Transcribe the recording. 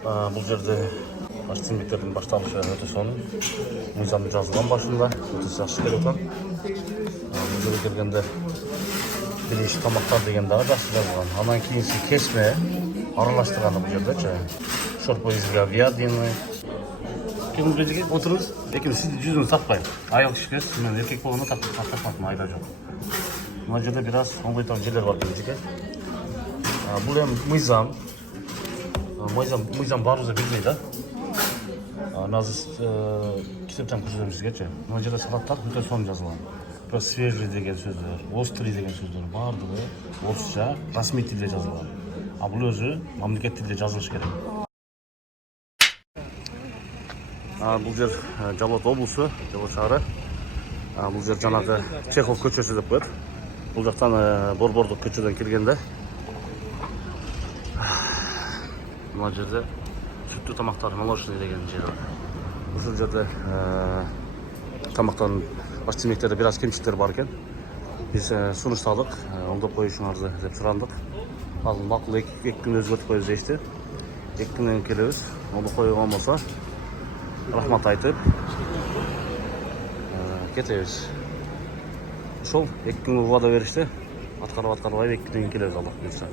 Бұл жерде астембектердің башталышы өте соның мыйзамы жазылған башында өте жақсы келіп отыр. Бұл жерге келгенде бірінші тамақтар деген дағы жақсы жазылған. Анан кейінсі кесме аралаштырғаны бұл жерде. Шорпа из говядины. Келin buraya oturunuz. Екеуміз сізді жүзіңіз тартпайын. Аял кішкес, мен еркек болғанда тартпайтын айда жоқ. Мына жерде біраз оңғайтан жерлер бар жеке. Бұл мыйзам. Мыйзам барымызды білмейді. Назыр кітаптан көрсетемін сізге. Мына жерде салаттар өте соны жазылған. Свежий деген сөздер, острый деген сөздер бардығы орысша, расми тілде жазылған. Бұл өзі мемлекет тілде жазылыш керек. Бұл жер Жалот облысы, Жалот шағыры. Бұл жер жаңағы Чехов көшесі деп қояды. Бұл жақтан Борбордық көшеден келгенде. Мына жерде сүтті тамақтар, молочный деген жер бар. Бұл жерде тамақтардың астембектерде біраз кемшіліктер бар екен. Біз сұныштадық, оңдап қойышыңарды деп сұрандық. Ал мақұл 2 күн өзгертіп қойыз дешті. 2 күннен келеміз, оны қойған болса рахмат айтып кетеміз. Сол 2 күн вада берішті. Атқарып 2 күннен келеміз Аллах бұйырса.